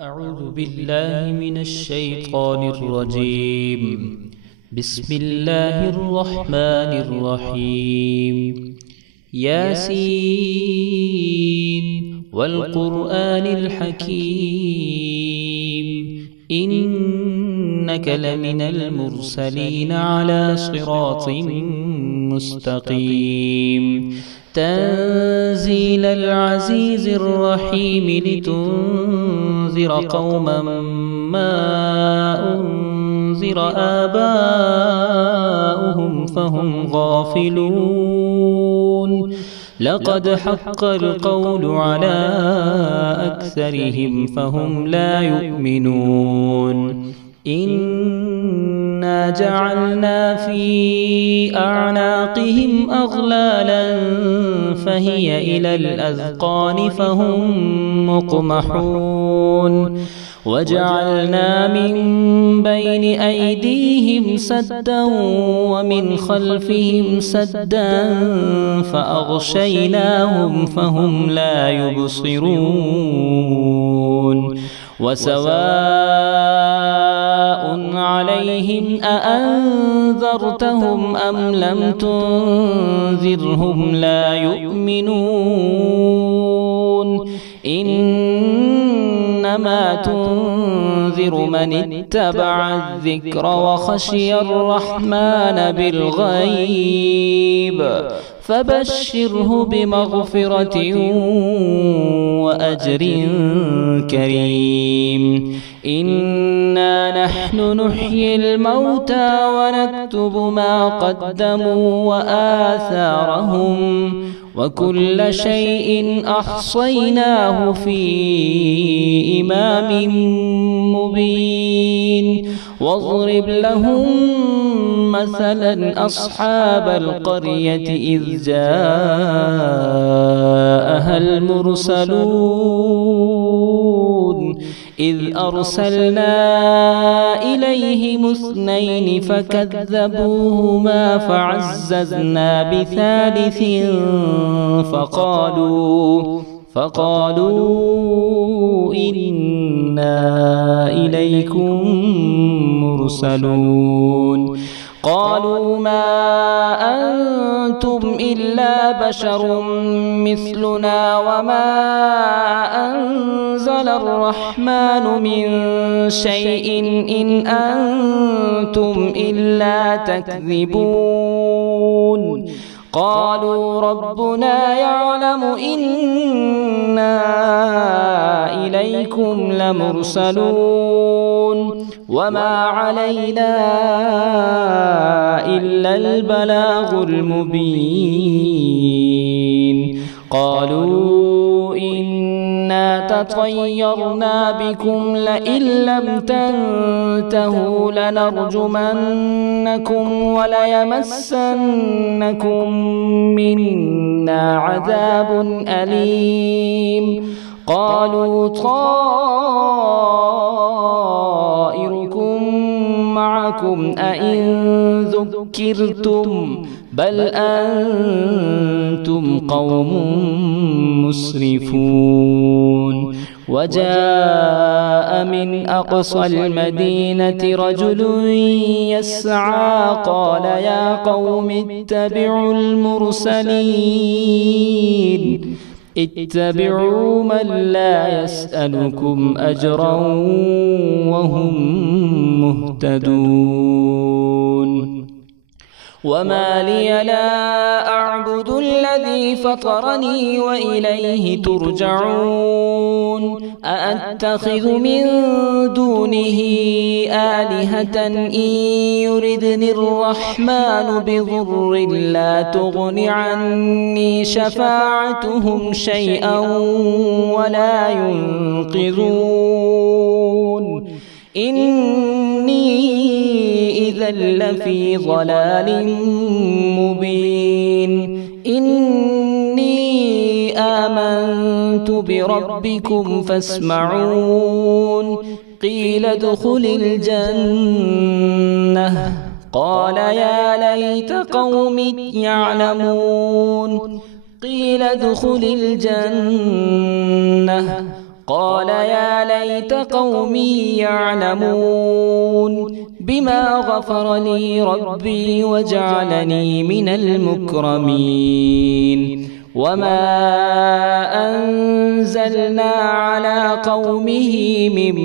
أعوذ بالله من الشيطان الرجيم. بسم الله الرحمن الرحيم. ياسين والقرآن الحكيم إنك لمن المرسلين على صراط مستقيم. تنزيل العزيز الرحيم لتنذر قوما ما أنذر آباؤهم فهم غافلون. لقد حق القول على أكثرهم فهم لا يؤمنون. إنا جعلنا في أعناقهم أغلالا فهي إلى الأذقان فهم مقمحون. وجعلنا من بين أيديهم سدا ومن خلفهم سدا فأغشيناهم فهم لا يبصرون. وسواء عليهم أأنذرتهم أم لم تنذرهم لا يؤمنون. إنما تنذر من اتبع الذكر وخشي الرحمن بالغيب فبشره بمغفرة وأجر كريم. إنا نحن نحيي الموتى ونكتب ما قدموا وآثارهم وكل شيء أحصيناه في إمام مبين. واضرب لهم مثلا أصحاب القرية إذ جاءها المرسلون إذ أرسلنا إليهم اثنين فكذبوهما فعززنا بثالث فقالوا إنا إليكم مرسلون. قالوا ما أنتم إلا بشر مثلنا وما أنزل الرحمن من شيء إن أنتم إلا تكذبون. قالوا ربنا يعلم إنا إليكم لمرسلون وما علينا إلا البلاغ المبين. قالوا إنا تطيرنا بكم لئن لم تنتهوا لنرجمنكم وليمسنكم منا عذاب أليم. قالوا طائركم معكم أئن ذكرتم بل أنتم قوم مسرفون. وجاء من أقصى المدينة رجل يسعى قال يا قوم اتبعوا المرسلين اتبعوا من لا يسألكم أجرا وهم مهتدون. وما لي لا أعبد الذي فطرني وإليه ترجعون. أأتخذ من دونه آلهة إن يردني الرحمن بضر لا تغن عني شفاعتهم شيئا ولا ينقذون. إني إذا لفي ضلال مبين. إني آمنت بربكم فاسمعون. قيل ادخل الجنة قال يا ليت قومي يعلمون. قيل ادخل الجنة قال يا ليت قومي يعلمون بما غفر لي ربي وجعلني من المكرمين وما أنزلنا على قومه من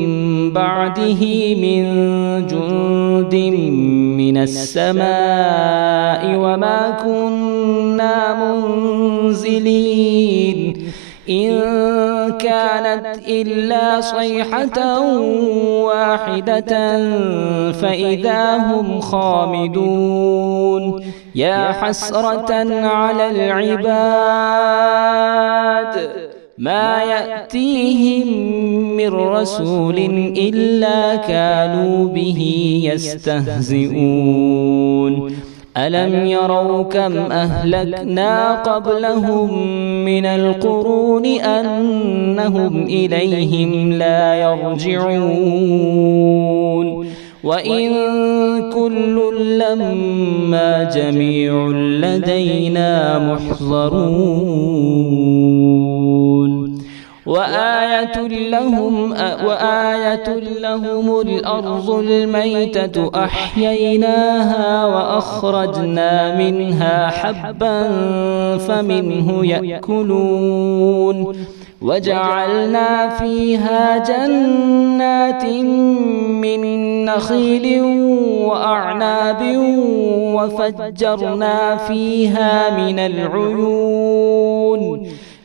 بعده من جند من السماء وما كنا منزلين إن كانت إلا صيحة واحدة فإذا هم خامدون يا حسرة على العباد ما يأتيهم من رسول إلا كانوا به يستهزئون ألم يروا كم أهلكنا قبلهم من القرون أنهم إليهم لا يرجعون وإن كل لما جميع لدينا محضرون وآية لهم الأرض الميتة أحييناها وأخرجنا منها حبا فمنه يأكلون وجعلنا فيها جنات من نخيل وأعناب وفجرنا فيها من العيون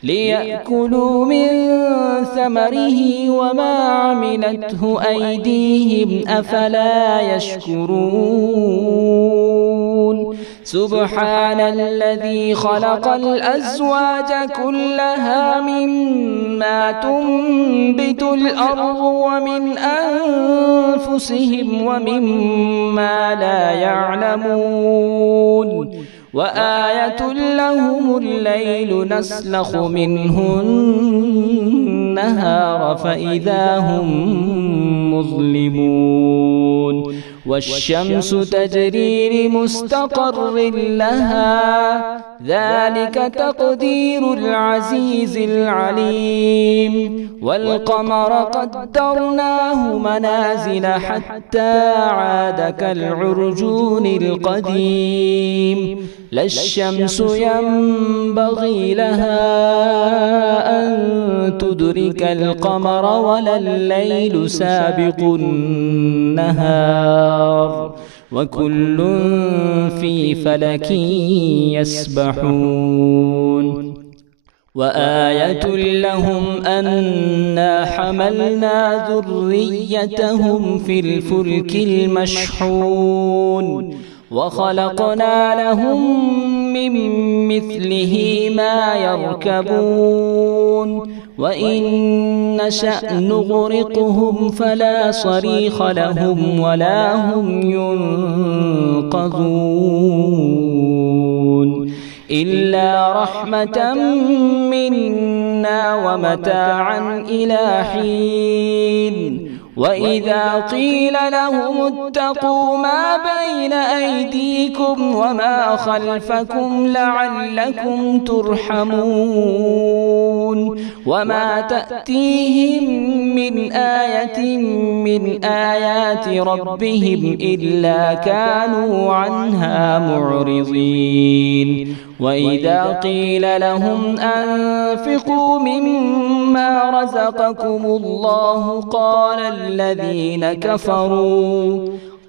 ليأكلوا من ثمره وما عملته أيديهم أفلا يشكرون سبحان الذي خلق الأزواج كلها مما تنبت الأرض ومن أنفسهم ومما لا يعلمون وآية لهم الليل نسلخ منه النهار فإذا هم مظلمون والشمس تجري لمستقر لها ذلك تقدير العزيز العليم والقمر قدرناه منازل حتى عاد كالعرجون القديم لا الشمس ينبغي لها أن تدرك القمر ولا الليل سابق النهار وكل في فلك يسبحون وآية لهم أنا حملنا ذريتهم في الفلك المشحون وخلقنا لهم من مثله ما يركبون وإن نشأ نغرقهم فلا صريخ لهم ولا هم ينقذون إلا رحمة منا ومتاعا إلى حين وإذا قيل لهم اتقوا ما بين أيديكم وما خلفكم لعلكم ترحمون وما تأتيهم من آية من آيات ربهم إلا كانوا عنها معرضين وإذا قيل لهم أنفقوا مما رزقكم الله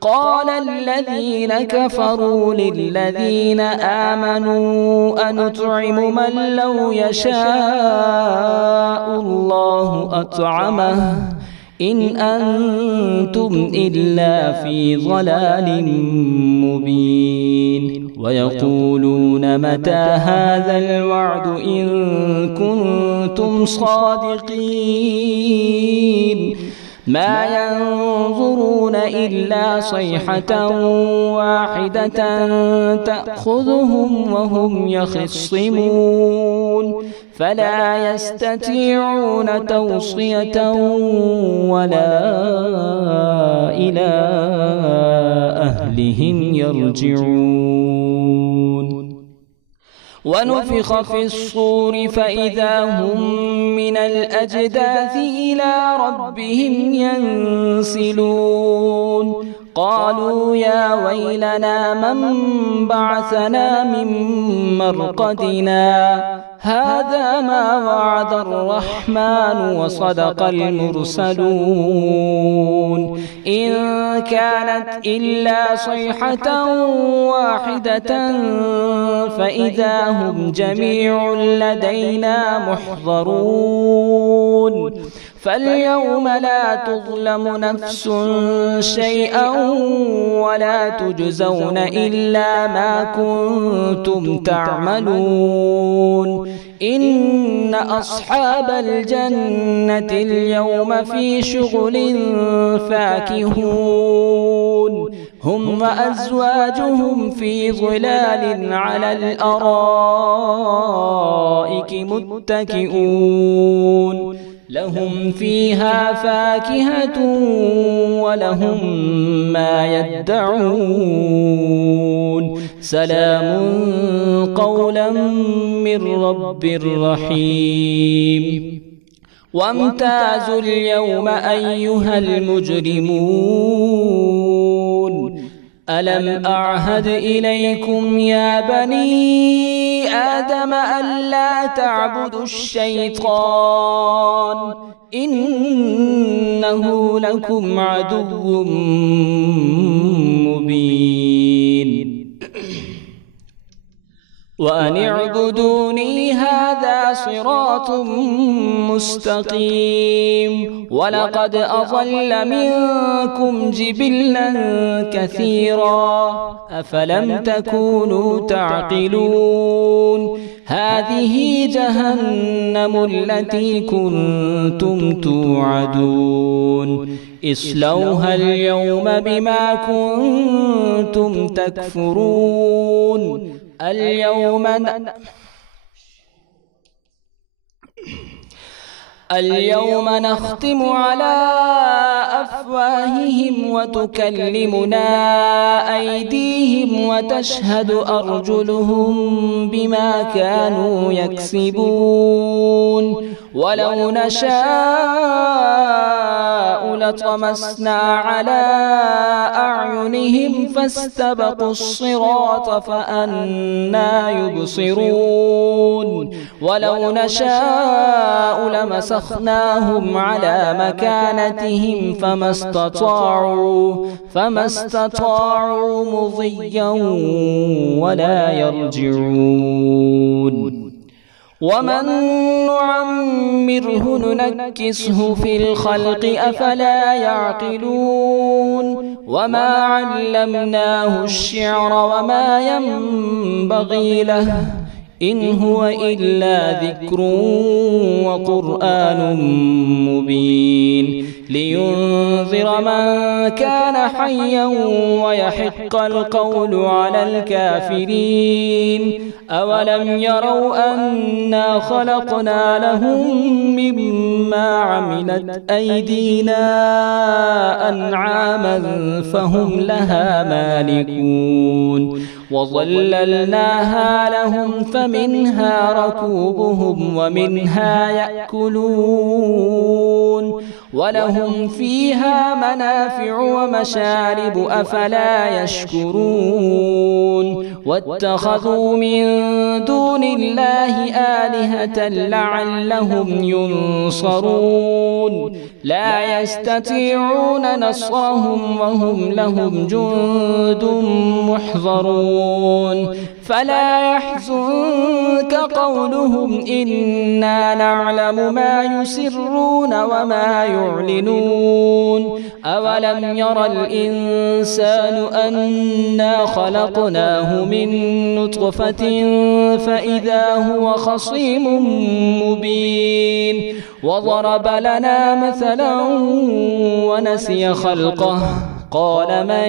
قال الذين كفروا للذين آمنوا أنطعم من لو يشاء الله أطعمه إن أنتم إلا في ضلال مبين ويقولون متى هذا الوعد إن كنتم صادقين ما ينظرون إلا صيحة واحدة تأخذهم وهم يخصمون فلا يستطيعون توصية ولا إلى أهلهم يرجعون ونفخ في الصور فإذا هم من الأجداث إلى ربهم ينسلون قالوا يا ويلنا من بعثنا من مرقدنا هذا ما وعد الرحمن وصدق المرسلون إن كانت إلا صيحة واحدة فإذا هم جميع لدينا محضرون فاليوم لا تظلم نفس شيئا ولا تجزون إلا ما كنتم تعملون إن أصحاب الجنة اليوم في شغل فاكهون هم وأزواجهم في ظلال على الأرائك متكئون لهم فيها فاكهة ولهم ما يدعون سلام قولا من رب رحيم وامتازوا اليوم أيها المجرمون ألم أعهد إليكم يا بني آدم ألا تعبدوا الشيطان إنه لكم عدو مبين وأن اعبدوني هذا صراط مستقيم ولقد أضل منكم جبلا كثيرا أفلم تكونوا تعقلون هذه جهنم التي كنتم توعدون اصلوها اليوم بما كنتم تكفرون اليوم نختم على أفواههم وتكلمنا أيديهم وتشهد أرجلهم بما كانوا يكسبون ولو نشاء لطمسنا على أعينهم فاستبقوا الصراط فأنى يبصرون ولو نشاء لمسخناهم على مكانتهم فما استطاعوا مضيا ولا يرجعون ومن نعمره ننكسه في الخلق أفلا يعقلون وما علمناه الشعر وما ينبغي له إن هو إلا ذكر وقرآن مبين لينذر من كان حيا ويحق القول على الكافرين أولم يروا أنا خلقنا لهم مما عملت أيدينا أنعاما فهم لها مالكون وظللناها لهم فمنها ركوبهم ومنها يأكلون ولهم فيها منافع ومشارب أفلا يشكرون واتخذوا من دون الله آلهة لعلهم ينصرون لا يستطيعون نصرهم وهم لهم جند محضرون فلا يحزنك قولهم إنا نعلم ما يسرون وما يعلنون أولم ير الإنسان أنا خلقناه من نطفة فإذا هو خصيم مبين وضرب لنا مثلا ونسي خلقه قال من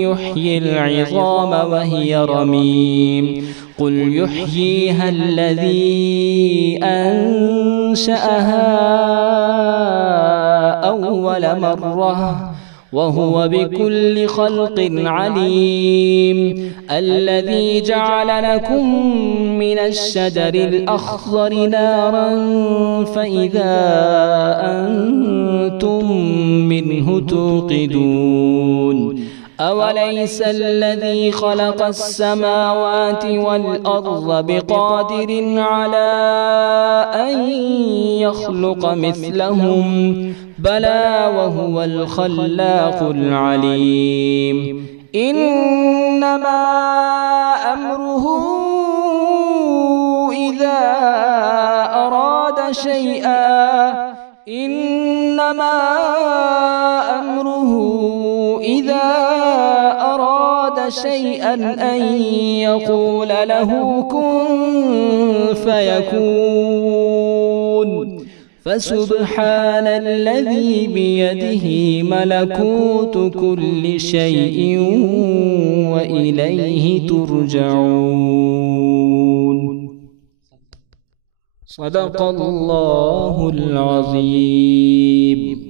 يحيي العظام وهي رميم قل يحييها الذي أنشأها أول مرة وهو بكل خلق عليم. الذي جعل لكم من الشجر الأخضر نارا فإذا أنتم منه توقدون. أوليس الذي خلق السماوات والأرض بقادر على أن يخلق مثلهم؟ بلى وهو الخلاق العليم. إنما أمره إذا أراد شيئا أن يقول له كن فيكون. فسبحان الذي بيده ملكوت كل شيء وإليه ترجعون. صدق الله العظيم.